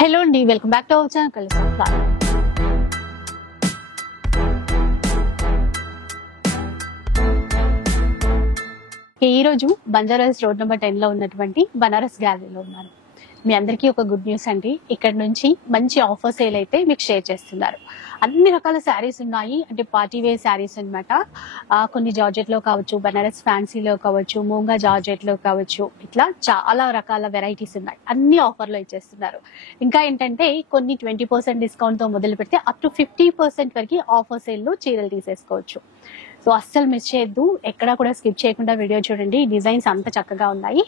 Hello అండి, welcome back to our channel కలుస్తాం. ఈ రోజు బంజారాస్ రోడ్ నెంబర్ 10 లో ఉన్నటువంటి బనారస్ గ్యాలరీలో ఉన్నారు. మీ అందరికీ ఒక గుడ్ న్యూస్ అండి. ఇక్కడ నుంచి మంచి ఆఫర్ సేల్ అయితే మీకు షేర్ చేస్తున్నారు. అన్ని రకాల శారీస్ ఉన్నాయి, అంటే పార్టీ వేర్ శారీస్ అనమాట. కొన్ని జార్జెట్ లో కావచ్చు, బనారస్ ఫ్యాన్సీలో కావచ్చు, మూంగా జార్జెట్ లో కావచ్చు, ఇట్లా చాలా రకాల వెరైటీస్ ఉన్నాయి. అన్ని ఆఫర్ లో ఇచ్చేస్తున్నారు. ఇంకా ఏంటంటే కొన్ని 20% డిస్కౌంట్ తో మొదలు పెడితే అప్ టు 50% వరకు ఆఫర్ సేల్ లో చీరలు తీసేసుకోవచ్చు. సో అస్సలు మిస్ చేయొద్దు, ఎక్కడా కూడా స్కిప్ చేయకుండా వీడియో చూడండి. డిజైన్స్ అంత చక్కగా ఉన్నాయి.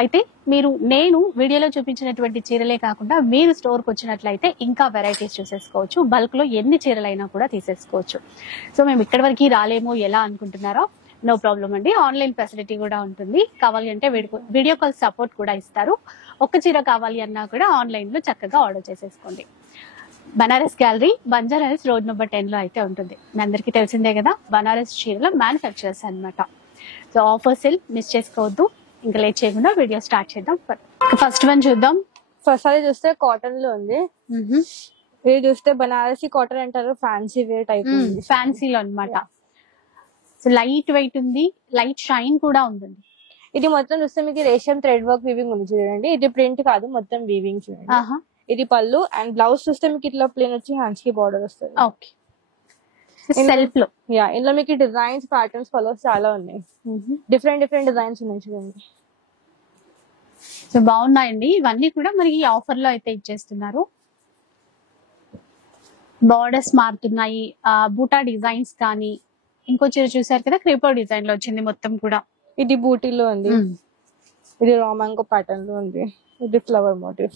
అయితే నేను వీడియోలో చూపించినటువంటి చీరలే కాకుండా మీరు స్టోర్కి వచ్చినట్లయితే ఇంకా వెరైటీస్ చూసేసుకోవచ్చు. బల్క్ లో ఎన్ని చీరలైనా కూడా తీసేసుకోవచ్చు. సో మేము ఇక్కడి వరకు రాలేమో ఎలా అనుకుంటున్నారో, నో ప్రాబ్లం అండి. ఆన్లైన్ ఫెసిలిటీ కూడా ఉంటుంది. కావాలి అంటే వీడియో కాల్ సపోర్ట్ కూడా ఇస్తారు. ఒక్క చీర కావాలి అన్నా కూడా ఆన్లైన్ లో చక్కగా ఆర్డర్ చేసేసుకోండి. బనారస్ గ్యాలరీ బంజారాస్ రోడ్ నెంబర్ 10 లో అయితే ఉంటుంది. మీ అందరికీ తెలిసిందే కదా, బనారస్ చీరల మ్యానుఫ్యాక్చరర్స్ అన్నమాట. సో ఆఫర్ సేల్ మిస్ చేసుకోవద్దు. ఇంకా లేట్ చేయకుండా వీడియో స్టార్ట్ చేద్దాం. ఫస్ట్ వన్ చూద్దాం. ఫస్ట్ అది చూస్తే కాటన్ లో ఉంది. ఇది చూస్తే బనారసి కాటన్ అంటారు, ఫ్యాన్సీ వేర్ టైప్ ఫ్యాన్సీలో అన్నమాట. సో లైట్ వెయిట్ ఉంది, లైట్ షైన్ కూడా ఉంటుంది. ఇది మొత్తం చూస్తే మీకు రేషం థ్రెడ్ వర్క్ వీవింగ్ ఉంది చూడండి. ఇది ప్రింట్ కాదు, మొత్తం వీవింగ్ చూడండి. ఇది పళ్ళు అండ్ బ్లౌజ్ చూస్తే మీకు ఇట్లా ప్లేన్ వచ్చి హ్యాండ్స్ కి బార్డర్ వస్తుంది. ఓకే, సెల్ఫ్ లో ఇందులో మీకు డిజైన్స్, ప్యాటర్న్స్, కలర్స్ చాలా ఉన్నాయి. డిఫరెంట్ డిజైన్స్ ఉన్నాయి చూడండి. సో బాగున్నాయండి. ఇవన్నీ కూడా మనకి ఆఫర్ లో అయితే ఇచ్చేస్తున్నారు. బార్డర్స్ మారుతున్నాయి, బూటా డిజైన్స్ కానీ. ఇంకో చీర చూసారు కదా, క్రీపర్ డిజైన్ లో వచ్చింది మొత్తం కూడా. ఇది బూటీలో ఉంది. ఇది రామాంగో ప్యాటర్న్ లో ఉంది. ఇది ఫ్లవర్ మోటివ్,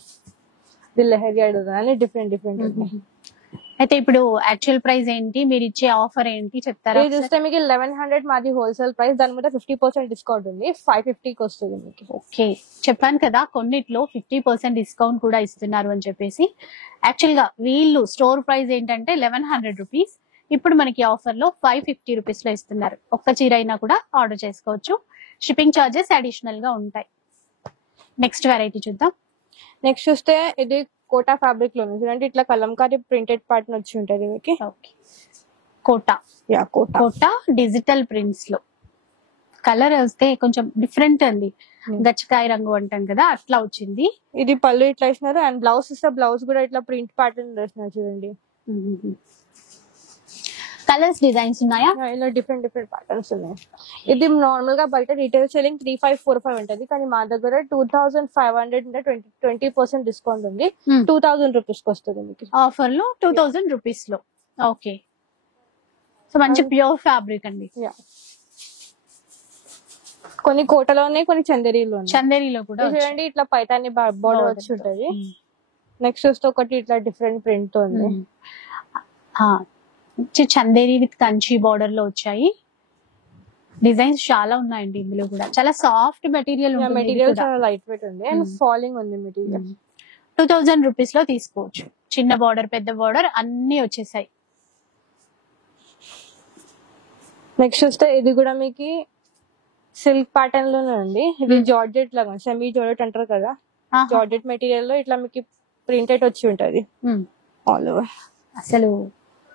ఇది లెహరియా డిజైన్. డిఫరెంట్ అయితే ఇప్పుడు యాక్చువల్ ప్రైస్ ఏంటి, మీరు ఇచ్చే ఆఫర్ ఏంటి చెప్తారా? ఇది చూస్తే మీకు 1100 మాది హోల్సేల్ ప్రైస్. దాని మీద 50% డిస్కౌంట్ ఉంది, 550 కి వస్తుంది మీకు. ఓకే, చెప్పాను కదా కొన్నిట్లో 50% డిస్కౌంట్ కూడా ఇస్తున్నారు అని చెప్పేసి. యాక్చువల్ గా వీళ్ళు స్టోర్ ప్రైస్ ఏంటంటే 1100 రూపీస్. ఇప్పుడు మనకి ఆఫర్ లో 550 రూపీస్ లో ఇస్తున్నారు. ఒక్క చీర అయినా కూడా ఆర్డర్ చేసుకోవచ్చు. షిప్పింగ్ చార్జెస్ అడిషనల్ గా ఉంటాయి. నెక్స్ట్ వెరైటీ చూద్దాం. నెక్స్ట్ చూస్తే ఇది కోటా ఫ్యాబ్రిక్ లో ఉంది చూడండి. ఇట్లా కలంకారీ ప్రింటెడ్ పార్ట్ వచ్చి ఉంటది మీకు. కోటా డిజిటల్ ప్రింట్స్ లో కలర్ వస్తే కొంచెం డిఫరెంట్ అండి. గచ్చకాయ రంగు అంటాం కదా, అట్లా వచ్చింది. ఇది పళ్ళు ఇట్లా ఇచ్చినారు అండ్ బ్లౌజ్ చూస్తే బ్లౌజ్ కూడా ఇట్లా ప్రింట్ ప్యాటర్న్ వేసినారు చూడండి. కలర్స్, డిజైన్స్ ఉన్నాయా? ఇలా డిఫరెంట్ ప్యాటర్న్స్ ఉన్నాయి. ఇది నార్మల్ గా బయట రీటైల్ సెల్లింగ్ 3545 ఉంటది, కానీ మా దగ్గర 2500 ఉంటే 20% డిస్కౌంట్ ఉంది. 2000 రూపీస్ కి వస్తుంది మీకు ఆఫర్ లో. 2000 రూపీస్ లో. ఓకే, సో మంచి ప్యూర్ ఫ్యాబ్రిక్ అండి. కొన్ని కోటలో ఉన్నాయి, కొన్ని చందేరీలో కూడా చూడండి. ఇట్లా పైతాని బోర్డర్ వచ్చి ఉంటది. నెక్స్ట్ చూస్తే ఒకటి ఇట్లా డిఫరెంట్ ప్రింట్ తో ఉంది. చందేరి విత్ కంచి బార్డర్ లో వచ్చాయి. డిజైన్స్ చాలా ఉన్నాయండి ఇందులో కూడా. చాలా సాఫ్ట్ మెటీరియల్, చాలా లైట్ వెయిట్ ఉంది అండ్ ఫాలింగ్ ఉంది మెటీరియల్. 2000 రూపీస్ లో తీసుకోవచ్చు. చిన్న బార్డర్, పెద్ద బార్డర్ అన్ని వచ్చేసాయి. నెక్స్ట్ చూస్తే ఇది కూడా మీకు సిల్క్ ప్యాటర్న్ లోనే ఉంది. ఇది జార్జెట్ లాగా, సెమీ జార్జెట్ అంటారు కదా, జార్జెట్ మెటీరియల్ లో ఇట్లా మీకు ప్రింటెడ్ వచ్చి ఉంటది ఆల్ ఓవర్. అసలు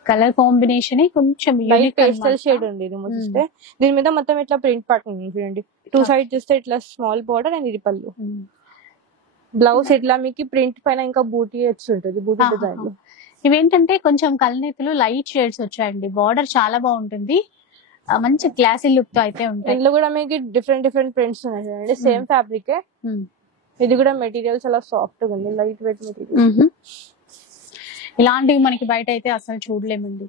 కలర్ కాంబినేషన్ కొంచెం పేస్టల్ షేడ్ ఉంది. ఇది చూస్తే దీని మీద మొత్తం ఇట్లా ప్రింట్ ప్యాటర్న్ ఉంది చూడండి. 2 సైడ్ చూస్తే ఇట్లా స్మాల్ బార్డర్ అండ్ ఇది పళ్ళు. బ్లౌజ్ ఇట్లా మీకు ప్రింట్ పైన ఇంకా బూటీ వచ్చి ఉంటుంది, బూటీ డిజైన్ లో. ఇవేంటంటే కొంచెం కలనేతులు లైట్ షేడ్స్ వచ్చాయండి. బార్డర్ చాలా బాగుంటుంది, మంచి క్లాసీ లుక్ తో అయితే ఉంటాయి. ఇందులో కూడా మీకు డిఫరెంట్ ప్రింట్స్ ఉన్నాయి చూడండి. Same fabric. ఇది కూడా మెటీరియల్ చాలా సాఫ్ట్ గా ఉంది, లైట్ వెయిట్ మెటీరియల్. ఇలాంటివి మనకి బయట అయితే అసలు చూడలేమండి.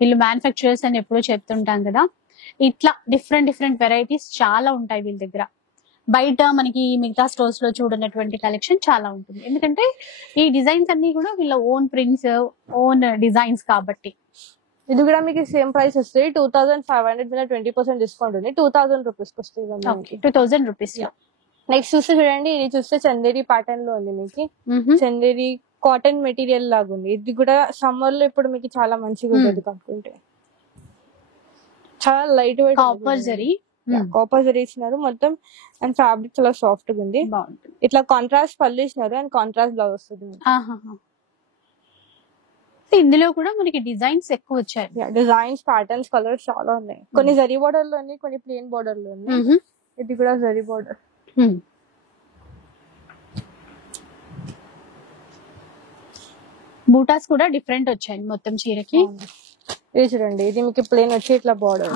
వీళ్ళు మ్యానుఫ్యాక్చరర్స్ అని ఎప్పుడూ చెప్తుంటాం కదా. ఇట్లా డిఫరెంట్ వెరైటీస్ చాలా ఉంటాయి వీళ్ళ దగ్గర. బయట మనకి మిగతా స్టోర్స్ లో చూడనటువంటి కలెక్షన్ చాలా ఉంటుంది. ఎందుకంటే ఈ డిజైన్స్ అన్ని కూడా వీళ్ళ ఓన్ ప్రింట్స్, ఓన్ డిజైన్స్ కాబట్టి. ఇది కూడా మీకు సేమ్ ప్రైస్ వస్తుంది. 2500 మీద 20% డిస్కౌంట్ ఉంది. 2000 రూపీస్ వస్తుంది. 2000 రూపీస్. నెక్స్ట్ చూస్తే చూడండి, ఇది చూస్తే చందేరి ప్యాటర్న్ లో ఉంది మీకు. చందేరి కాటన్ మెటీరియల్ లాగా ఉంది. ఇది కూడా సమ్మర్ లో ఇప్పుడు మీకు చాలా మంచిగా ఉంటుంది కట్టుకుంటే. చాలా light weight copper zari copper zari ఇచ్చినారు మొత్తం. అండ్ ఫ్యాబ్రిక్ చాలా సాఫ్ట్ గా ఉంది. బాగుంటుంది. ఇట్లా కాంట్రాస్ట్ పళ్ళు ఇచ్చినారు అండ్ కాంట్రాస్ట్ బ్లౌజ్ వస్తుంది. ఇందులో కూడా మనకి డిజైన్స్ ఎక్కువ వచ్చాయి. డిజైన్స్, ప్యాటర్న్స్, కలర్స్ చాలా ఉన్నాయి. కొన్ని జరీ బోర్డర్ లో ఉన్నాయి, కొన్ని ప్లెయిన్ బోర్డర్ లో ఉన్నాయి. ఇది కూడా జరీ బోర్డర్. బూటాస్ కూడా డిఫరెంట్ వచ్చాయి మొత్తం చీరకి. ఇది చూడండి, ఇది మీకు ప్లెయిన్ వచ్చి ఇట్లా బార్డర్,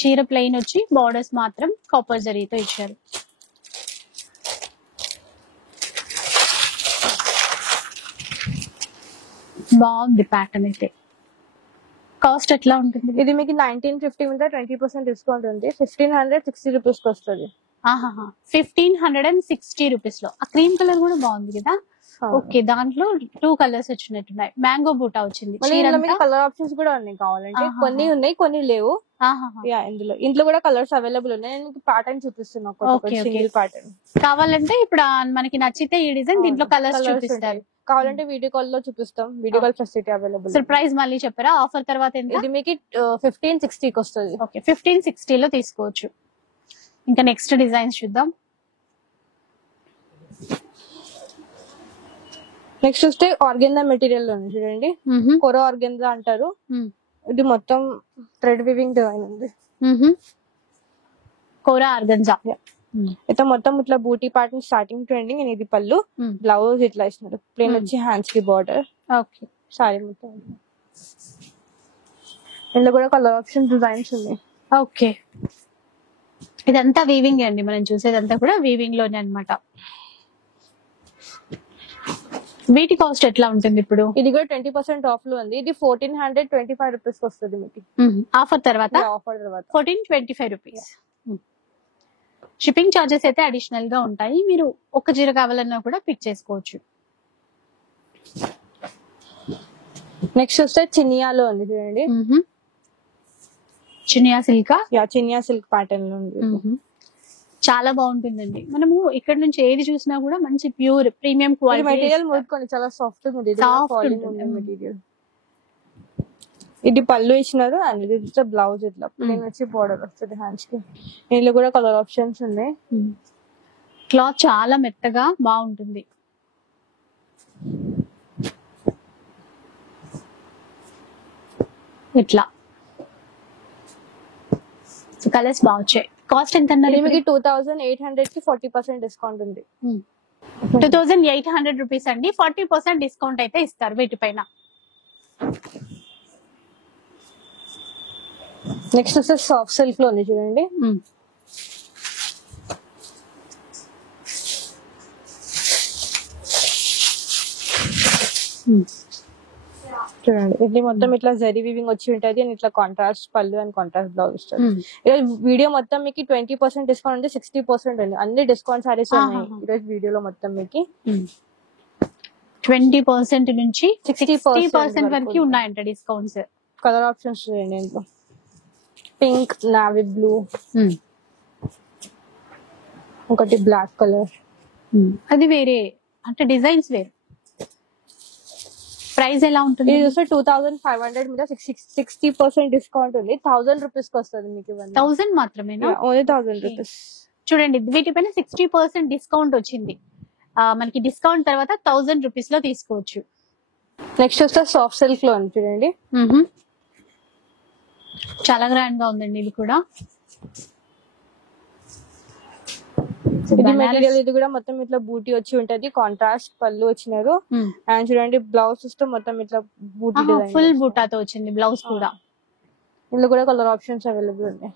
చీర ప్లెయిన్ వచ్చి బార్డర్స్ మాత్రం కాపర్ జరీతో ఇచ్చారు. బాగుంది ప్యాటర్న్ అయితే. కాస్ట్ ఎట్లా ఉంటుంది? ఇది మీకు 1950 మీద 20% డిస్కౌంట్ ఉంది. 1560 రూపీస్ కి వస్తుంది. 1560 రూపీస్ లో. ఆ క్రీమ్ కలర్ కూడా బాగుంది కదా. ఓకే, దాంట్లో 2 కలర్స్ వచ్చినట్టున్నాయి. మ్యాంగో బూటా వచ్చింది. కలర్ ఆప్షన్స్ కూడా ఉన్నాయి కావాలంటే. కొన్ని ఉన్నాయి, కొన్ని లేవు. ఇందులో కూడా కలర్స్ అవైలబుల్ ఉన్నాయి. నేను ప్యాటర్న్ చూపిస్తున్నా, సింగిల్ ప్యాటర్న్. కావాలంటే ఇప్పుడు మనకి నచ్చితే ఈ డిజైన్ దీంట్లో కలర్స్ చూపిస్తారు. కావాలంటే వీడియో కాల్ లో చూపిస్తాం. Video call facility available. Price మళ్ళీ చెప్పారా? ఆఫర్ తర్వాత ఎంత? ఇది మీకు 1560 కి వస్తుంది. ఓకే, 1560 లో తీసుకోవచ్చు. ఇంకా నెక్స్ట్ డిజైన్స్ చూద్దాం. నెక్స్ట్ వస్తే ఆర్గెంజా మెటీరియల్ లో చూడండి, కొర ఆర్గెంజా అంటారు. ఇది మొత్తం థ్రెడ్ వివింగ్ డిజైన్ ఉంది. కోరా ఆర్గెంజా అయితే మొత్తం ఇట్లా బూటీ ప్యాటర్న్ స్టార్టింగ్ ట్రెండింగ్. అండ్ ఇది పళ్ళు, బ్లౌజ్ ఇట్లా ఇస్తున్నారు. ప్లేన్ వచ్చి హ్యాండ్స్ కి బార్డర్. ఓకే, సారీ మొత్తం. ఇందులో కూడా కలర్ ఆప్షన్ డిజైన్స్ ఉన్నాయి. ఓకే, ఇదంతా వీవింగ్ అండి. మనం చూసేదంతా కూడా వీవింగ్ లోనే అన్నమాట. వీటి కాస్ట్ ఎట్లా ఉంటుంది ఇప్పుడు? ఇది కూడా 20% ఆఫ్ లో ఉంది. ఇది 1425 రూపీస్ వస్తుంది మీకు. ఆఫర్ తర్వాత 1425 రూపీస్. షిప్పింగ్ చార్జెస్ అయితే అడిషనల్ గా ఉంటాయి. మీరు ఒక చీర కావాలన్నా కూడా పిక్ చేసుకోవచ్చు. నెక్స్ట్ వస్తే చినియాలో ఉంది చూడండి. Chiniya silk. Chiniya silk pattern లో ఉంది. చాలా బాగుంటుందండి. మనము ఇక్కడ నుంచి ఏది చూసినా కూడా మంచి ప్యూర్ ప్రీమియం క్వాలిటీ మెటీరియల్. మోదుకొని చాలా సాఫ్ట్ ఉంది మెటీరియల్. ఇది పళ్ళు ఇచ్చినారు అండ్ ఇది బ్లౌజ్ ఇట్లా ప్లేన్ వచ్చి బోర్డర్ వస్తుంది హ్యాండ్స్ కి. ఇందులో కూడా కలర్ ఆప్షన్స్ ఉన్నాయి. క్లాత్ చాలా మెత్తగా బాగుంటుంది. ఇట్లా కలర్స్ బాగుంటాయి. కాస్ట్ ఎంత అన్నారు? మీకు 2800 కి 40% డిస్కౌంట్ ఉంది. 2800 రూపీస్ అండి. 40% డిస్కౌంట్ అయితే ఇస్తారు వీటిపైన. నెక్స్ట్ వస్తే సాఫ్ట్ సిల్క్ లో ఉంది చూడండి. చూడండి, ఇది మొత్తం ఇట్లా జరీ వీవింగ్ వచ్చి ఉంటది. అండ్ ఇట్లా కాంట్రాస్ట్ పళ్ళు అండ్ కాంట్రాస్ట్ బ్లౌజ్ వస్తుంది. ఈరోజు వీడియో మొత్తం మీకు 20% డిస్కౌంట్ ఉంది, 60% ఉంది. అన్ని డిస్కౌంట్ సారీస్ ఉన్నాయి ఈరోజు వీడియోలో మొత్తం మీకు. 20% నుంచి 60% వరకు ఉన్నాయంట డిస్కౌంట్స్. కలర్ ఆప్షన్స్ చూడండి, ఇంట్లో పింక్, నావీ బ్లూ, ఒకటి బ్లాక్ కలర్. అది వేరే అంటే డిజైన్స్ వేరే. ప్రైస్ ఎలా ఉంటుంది? ఇది చూస్తే 2500 మీద 60% డిస్కౌంట్ ఉంది. 1000 రూపీస్ కి వస్తుంది మీకు. 1000 మాత్రమేనా? Only 1000 rupees. చూడండి, వీటిపైన 60% డిస్కౌంట్ వచ్చింది. మనకి డిస్కౌంట్ తర్వాత 1000 రూపీస్ లో తీసుకోవచ్చు. నెక్స్ట్ వస్తే సాఫ్ట్ సిల్క్ లో ఉంది చూడండి. చాలా గ్రాండ్ గా ఉందండి ఇది కూడా. ఇది మెటీరియల్. ఇది కూడా మొత్తం ఇట్లా బూటీ వచ్చి ఉంటది. కాంట్రాస్ట్ పళ్ళు వచ్చినారు. అండ్ చూడండి బ్లౌజ్ చూస్తే మొత్తం ఇట్లా బూటీ ఫుల్ బూటాతో వచ్చింది బ్లౌజ్ కూడా. ఇందులో కూడా కలర్ ఆప్షన్స్ అవైలబుల్ ఉన్నాయి.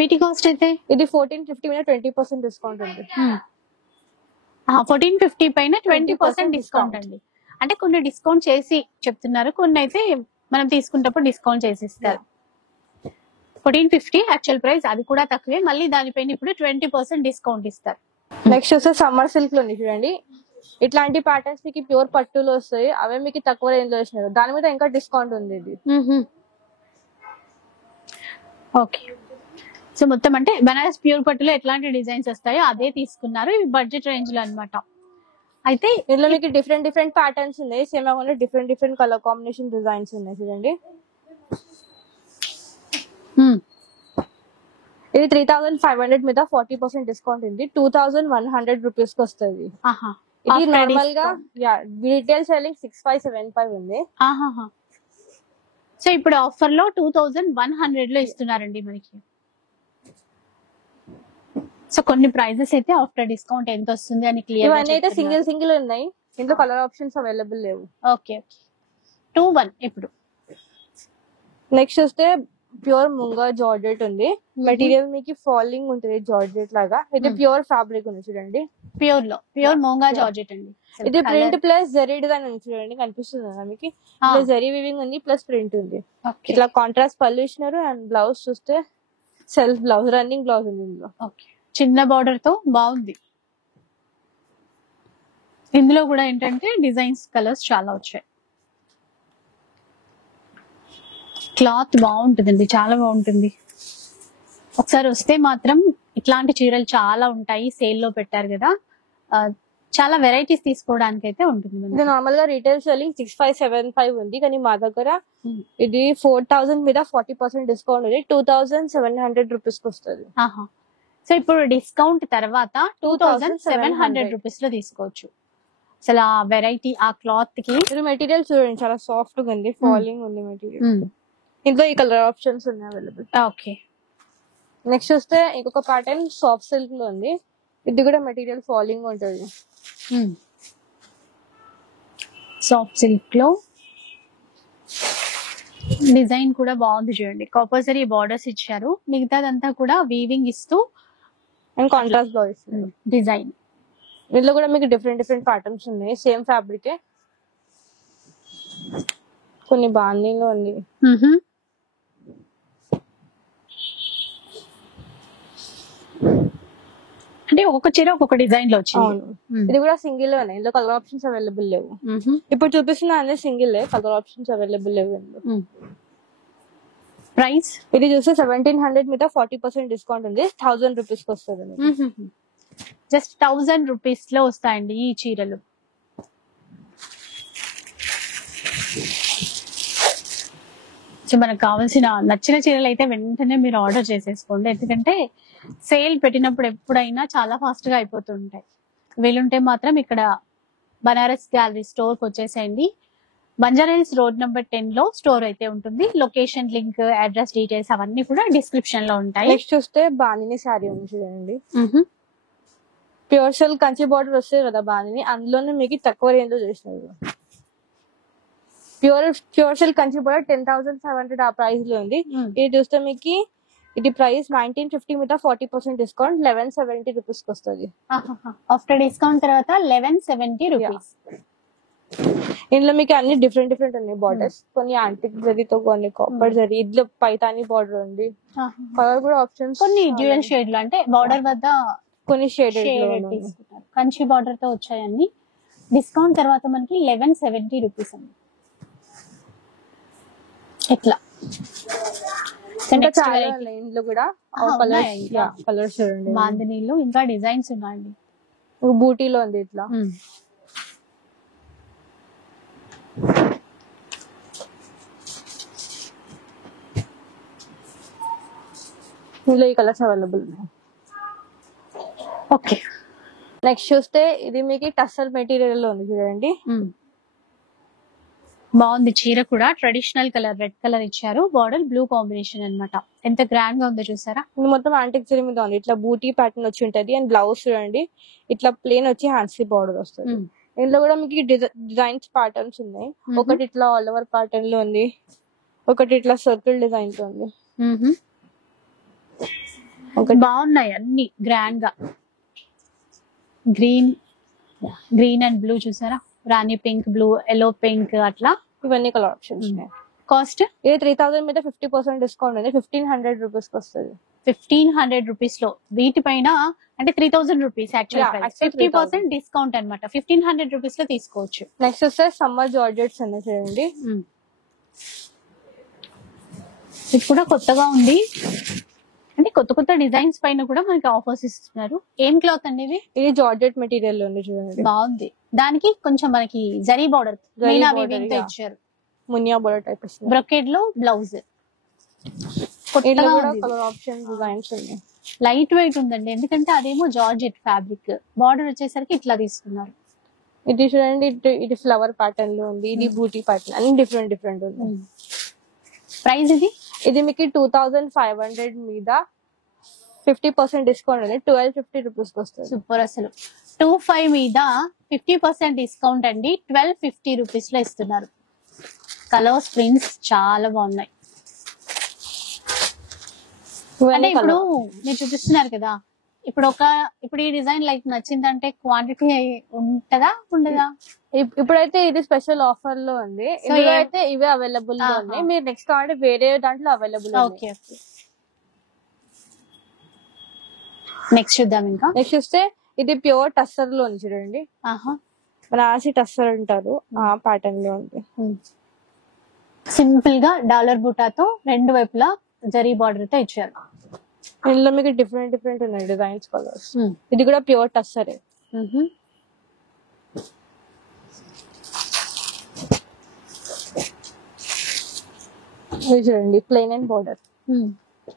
వీటి కాస్ట్ అయితే ఇది 1450 మీద 20% డిస్కౌంట్ ఉంది. 1450 పైన 20% డిస్కౌంట్ అండి. అంటే కొన్ని డిస్కౌంట్ చేసి చెప్తున్నారు, కొన్ని అయితే మనం తీసుకున్నప్పుడు డిస్కౌంట్ చేసి ఇస్తారు. 1450 యాక్చువల్ ప్రైస్, అది కూడా తక్కువే. మళ్ళీ దానిపైన ఇప్పుడు 20% డిస్కౌంట్ ఇస్తారు. నెక్స్ట్ వస్తే సమ్మర్ సిల్క్ లో చూడండి. ఇట్లాంటి ప్యాటర్న్స్ మీకు ప్యూర్ పట్టులో వస్తాయి. అవే మీకు తక్కువ రేంజ్ లో వచ్చినారు. దాని మీద ఇంకా డిస్కౌంట్ ఉంది ఇది. ఓకే, సో మొత్తం అంటే బనారస్ ప్యూర్ పట్టులో ఎట్లాంటి డిజైన్స్ వస్తాయో అదే తీసుకున్నారు. ఇవి బడ్జెట్ రేంజ్ లో అనమాట. అయితే ఇందులో మీకు డిఫరెంట్ ప్యాటర్న్స్ ఉన్నాయి. సేమ్ కాకుండా డిఫరెంట్ కలర్ కాంబినేషన్ డిజైన్స్ ఉన్నాయి చూడండి. ఇది 3500 మీద 40% డిస్కౌంట్ ఉంది. 2100 రూపీస్ కి వస్తుంది. ఇది నార్మల్ గా రీటైల్ సెల్లింగ్ 6575 ఉంది. సో ఇప్పుడు ఆఫర్ లో 2100 లో ఇస్తున్నారండి మనకి. సో కొన్ని ప్రైజెస్ అయితే ఆఫ్టర్ డిస్కౌంట్ ఎంత వస్తుంది అని క్లియర్. ఇవన్నీ అయితే సింగిల్ ఉన్నాయి. ఇంట్లో కలర్ ఆప్షన్స్ అవైలబుల్ లేవు. ఓకే 2-1 ఇప్పుడు. నెక్స్ట్ వస్తే ప్యూర్ ముంగా జార్జెట్ ఉంది. మెటీరియల్ మీకు ఫాలింగ్ ఉంటుంది జార్జెట్ లాగా. ఇది ప్యూర్ ఫ్యాబ్రిక్ ఉంది చూడండి. ప్యూర్ ముంగా జార్జెట్ అండి. ఇది ప్రింట్ ప్లస్ జరీ డిజైన్ ఉంది చూడండి, కనిపిస్తుంది కదా మీకు. జరీ వీవింగ్ ఉంది ప్లస్ ప్రింట్ ఉంది. ఇట్లా కాంట్రాస్ట్ పళ్ళు ఇచ్చినారు. అండ్ బ్లౌజ్ చూస్తే సెల్ఫ్ బ్లౌజ్, రన్నింగ్ బ్లౌజ్ ఉంది ఇందులో. చిన్న బార్డర్ తో బాగుంది. ఇందులో కూడా ఏంటంటే డిజైన్స్ కలర్స్ చాలా వచ్చాయి. క్లాత్ బాగుంటుందండి, చాలా బాగుంటుంది. ఒకసారి వస్తే మాత్రం ఇట్లాంటి చీరలు చాలా ఉంటాయి. సేల్ లో పెట్టారు కదా, చాలా వెరైటీస్ తీసుకోవడానికి అయితే ఉంటుంది. ఇది నార్మల్ గా రీటైల్ సెల్లింగ్ 6575 ఉంది, కానీ మా దగ్గర ఇది 4000 మీద 40% డిస్కౌంట్ ఉంది. 2700 రూపీస్ కి వస్తుంది. సో ఇప్పుడు డిస్కౌంట్ తర్వాత 2700 రూపీస్ లో తీసుకోవచ్చు. అసలు ఆ వెరైటీ, ఆ క్లాత్ కి మెటీరియల్ చూడండి చాలా సాఫ్ట్ గా ఉంది, ఫాలింగ్ ఉంది మెటీరియల్. ఇందులో ఈ కలర్ ఆప్షన్స్ ఉన్నాయి అవైలబుల్. ఓకే. నెక్స్ట్ వస్తే ఇంకొక ప్యాటర్న్ సాఫ్ట్ సిల్క్ లో ఉంది. ఇది కూడా మెటీరియల్ ఫాలింగ్ ఉంటుంది. సాఫ్ట్ సిల్క్ లో డిజైన్ కూడా బాగుంది చూడండి. కంపల్సరీ బార్డర్స్ ఇచ్చారు, మిగతాదంతా కూడా వీవింగ్ ఇస్తూ అండ్ కాంట్రాస్ట్ బ్లౌజ్ డిజైన్. ఇందులో కూడా మీకు డిఫరెంట్ ప్యాటర్న్స్ ఉన్నాయి. సేమ్ ఫ్యాబ్రికే, కొన్ని బాండింగ్ లో ఉంది. అంటే ఒక్కొక్క చీర ఒక్కొక్క డిజైన్ లో వచ్చింది. ఇది కూడా సింగిల్ ఉన్నాయి. ఇందులో కలర్ ఆప్షన్స్ అవైలబుల్ లేవు. ఇప్పుడు చూపిస్తున్నా అన్ని సింగిల్, కలర్ ఆప్షన్స్ అవైలబుల్ లేవు. ప్రైస్ ఇది చూస్తే 1700 మీద 40% డిస్కౌంట్ ఉంది. 1000 రూపీస్ కి వస్తుంది. జస్ట్ 1000 రూపీస్ లో వస్తాయండి ఈ చీరలు. సో మనకు కావాల్సిన నచ్చిన చీరలు అయితే వెంటనే మీరు ఆర్డర్ చేసేసుకోండి. ఎందుకంటే సేల్ పెట్టినప్పుడు ఎప్పుడైనా చాలా ఫాస్ట్ గా అయిపోతుంటాయి. వీలుంటే మాత్రం ఇక్కడ బనారస్ గ్యాలరీ స్టోర్ కి వచ్చేసేయండి. బంజారాహిల్స్ రోడ్ నెంబర్ 10 లో స్టోర్ అయితే ఉంటుంది. లొకేషన్, లింక్, అడ్రస్ డీటెయిల్స్ అవన్నీ కూడా డిస్క్రిప్షన్ లో ఉంటాయి. నెక్స్ట్ చూస్తే బాందిని శారీ ఉంది చూడండి. ప్యూర్ సిల్క్ కంచి బార్డర్ వస్తుంది కదా బాందిని, అందులోనే మీకు తక్కువ రేంజ్ లో చేసినారు. ప్యూర్ సిల్క్ కంచి బార్డర్ 10,500 ఆ ప్రైస్ లో ఉంది. ఇది చూస్తే మీకు ఇది ప్రైస్ 1950 మీద 40% డిస్కౌంట్ 1170 రూపీస్ కి వస్తుంది. ఆఫ్టర్ డిస్కౌంట్ తర్వాత 1170 రూపీస్. ఇందులో మీకు అన్ని డిఫరెంట్ ఉన్నాయి బార్డర్స్. కొన్ని యాంటిక్ జరీతో, కొన్ని కాపర్ జరీ. ఇందులో పైతాని బార్డర్ ఉంది. కలర్ కూడా ఆప్షన్స్ కొన్ని డ్యూయల్ షేడ్ లో, అంటే బార్డర్ వద్ద కొన్ని షేడెడ్ తీసుకుంటారు. కంచి బార్డర్ తో వచ్చాయన్ని. డిస్కౌంట్ తర్వాత మనకి 1170 రూపీస్ అండి. ఇట్లా ఇందులో కూడా కలర్స్ చూడండి. బాందినీలో ఇంకా డిజైన్స్ ఉన్నాయండి. బూటీలో ఉంది ఇట్లా. ఇందులో ఈ కలర్స్ అవైలబుల్ ఉన్నాయి. ఓకే. నెక్స్ట్ చూస్తే ఇది మీకు టస్సర్ మెటీరియల్ లో ఉంది చూడండి. బాగుంది చీర కూడా. ట్రెడిషనల్ కలర్ రెడ్ కలర్ ఇచ్చారు. బార్డర్ బ్లూ కాంబినేషన్ అన్నమాట. ఎంత గ్రాండ్ గా ఉందో చూసారా. ఇది మొత్తం యాంటిక్ జరీ మీద ఉంది. ఇట్లా బూటీ ప్యాటర్న్ వచ్చి ఉంటది. అండ్ బ్లౌజ్ చూడండి ఇట్లా ప్లేన్ వచ్చి హ్యాండ్స్కి బార్డర్ వస్తుంది. ఇందులో కూడా మీకు డిజైన్స్ ప్యాటర్న్స్ ఉన్నాయి. ఒకటి ఇట్లా ఆల్ ఓవర్ ప్యాటర్న్ లో ఉంది, ఒకటి ఇట్లా సర్కిల్ డిజైన్ తో ఉంది. బాగున్నాయి అన్ని గ్రాండ్ గా. గ్రీన్ అండ్ బ్లూ చూసారా. రాణి పింక్, బ్లూ, ఎల్లో పింక్ అట్లా ఇవన్నీ కలర్ ఆప్షన్స్ ఉన్నాయి. కాస్ట్ ఇది 3000 మీద 50% డిస్కౌంట్ ఉంది. 1500 రూపీస్ కి వస్తుంది. 1500 రూపీస్ లో వీటిపైన అంటే 3000 రూపీస్ యాక్చువల్ ప్రైస్. 50% డిస్కౌంట్ అన్నమాట. 1500 రూపీస్ లో తీసుకోవచ్చు. నెక్స్ట్ వస్తే సమ్మర్ జార్జెట్స్ ఉన్నాయి చూడండి. ఇది కూడా కొత్తగా ఉంది. అంటే కొత్త డిజైన్స్ పైన కూడా మనకి ఆఫర్స్ ఇస్తున్నారు. ఏం క్లాత్ అండి ఇది? ఇది జార్జెట్ మెటీరియల్ ఉంది చూడండి. బాగుంది. దానికి కొంచెం మనకి జరీ బార్డర్ ఇచ్చారు. మునియా బోర్డర్ టైప్ వస్తుంది. బ్రొకేడ్ లో బ్లౌజ్ ఇందులో కూడా కలర్ ఆప్షన్ డిజైన్స్ ఉన్నాయి. లైట్ వెయిట్ ఉందండి, ఎందుకంటే అదేమో జార్జెట్ ఫ్యాబ్రిక్, బార్డర్ వచ్చేసరికి ఇట్లా తీసుకున్నారు. ఇది చూడండి, ఇది ఫ్లవర్ ప్యాటర్న్ లో ఉంది, ఇది బూటీ ప్యాటర్న్, అన్ని డిఫరెంట్ డిఫరెంట్ ఉంది. ప్రైస్ ఇది మీకు 2500 మీద 50% డిస్కౌంట్ ఉంది, 1250 రూపీస్ వస్తుంది. సూపర్, అసలు 25 మీద 50% డిస్కౌంట్ అండి, 1250 రూపీస్ లో ఇస్తున్నారు. కలర్స్ ప్రింట్స్ చాలా బాగున్నాయి. అంటే ఇప్పుడు మీరు చూపిస్తున్నారు కదా, ఇప్పుడు ఈ డిజైన్ లైక్ నచ్చిందంటే క్వాంటిటీ ఉంటదా ఉండదా? ఇప్పుడైతే ఇది స్పెషల్ ఆఫర్ లో ఉంది, ఇందులో అయితే ఇవే అవైలబుల్ గా ఉన్నాయి. మీరు నెక్స్ట్ కావాలంటే వేరే దాంట్లో అవైలబుల్. ఓకే ఓకే, నెక్స్ట్ చూద్దాం. ఇంకా నెక్స్ట్ చూస్తే ఇది ప్యూర్ టస్సర్ లో ఉంది చూడండి, బనారసి టస్సర్ అంటారు, ఆ ప్యాటర్న్ లో ఉంది. సింపుల్ గా డాలర్ బూటాతో రెండు వైపులా జరీ బార్డర్ తో ఇచ్చారు. ఇందులో మీకు డిఫరెంట్ డిఫరెంట్ ఉన్నాయి డిజైన్స్, కలర్స్. ఇది కూడా ప్యూర్ టస్సరే. చూడండి, ప్లెయిన్ అండ్ బార్డర్.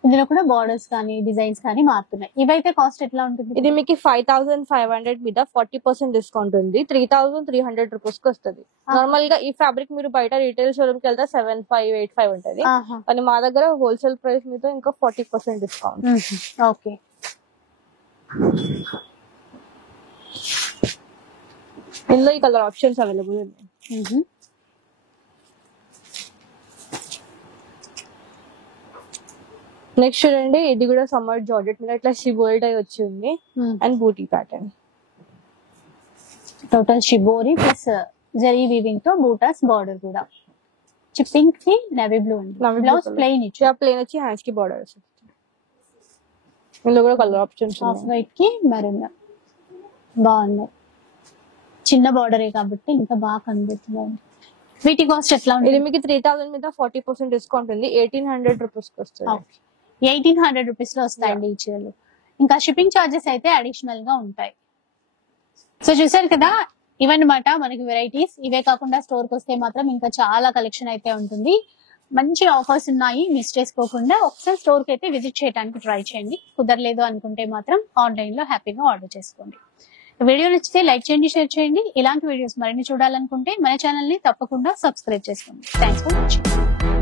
ఇందులో కూడా బార్డర్స్ కానీ డిజైన్స్ కానీ మారుతున్నాయి. ఇవైతే కాస్ట్ ఎట్లా ఉంటుంది? ఇది మీకు 5500 మీద 40% డిస్కౌంట్ ఉంది, 3300 రూపీస్ కి వస్తుంది. నార్మల్ గా ఈ ఫ్యాబ్రిక్ మీరు బయట రీటైల్ షోరూమ్ కి వెళ్తే 7585 ఉంటది, కానీ మా దగ్గర హోల్సేల్ ప్రైస్ మీద ఇంకా 40% డిస్కౌంట్. ఓకే, ఇందులో ఈ కలర్ ఆప్షన్స్ అవైలబుల్ ఉన్నాయి. నెక్స్ట్ చూడండి, ఇది కూడా సమ్మర్ జార్జెట్ మీద ఇట్లా షిబోరి టై వచ్చి ఉంది, and booti pattern. Total shibori plus zari weaving తో బూటాస్ బార్డర్ కూడా. పింక్ కి నేవీ బ్లూ అండి, బ్లౌజ్ ప్లెయిన్ ఇచ్చి ప్లెయిన్ వచ్చి హ్యాండ్స్ కి బార్డర్. ఇందులో కూడా కలర్ ఆప్షన్స్. ఆఫ్ వైట్ కి మెరూన్ బాగున్నాయి, చిన్న బార్డరే కాబట్టి ఇంకా బాగా కనిపిస్తుంది. వీటి కాస్ట్ ఎట్లా ఉంటుంది? ఇది మీకు 3000 మీద 40% డిస్కౌంట్ ఉంది, 1800 రూపీస్ కి వస్తుంది. 1800 రూపీస్ లో వస్తాయండి ఈ చీరలు. ఇంకా షిప్పింగ్ ఛార్జెస్ అయితే అడిషనల్ గా ఉంటాయి. సో చూసారు కదా, ఇవన్నమాట మనకి వెరైటీస్. ఇవే కాకుండా స్టోర్ కి వస్తే మాత్రం ఇంకా చాలా కలెక్షన్ అయితే ఉంటుంది. మంచి ఆఫర్స్ ఉన్నాయి, మిస్ చేసుకోకుండా ఒకసారి స్టోర్ కి అయితే విజిట్ చేయడానికి ట్రై చేయండి. కుదరలేదు అనుకుంటే మాత్రం ఆన్లైన్ లో హ్యాపీగా ఆర్డర్ చేసుకోండి. వీడియో నచ్చితే లైక్ చేయండి, షేర్ చేయండి. ఇలాంటి వీడియోస్ మరిన్ని చూడాలనుకుంటే మన ఛానల్ ని తప్పకుండా సబ్స్క్రైబ్ చేసుకోండి. Thanks for watching.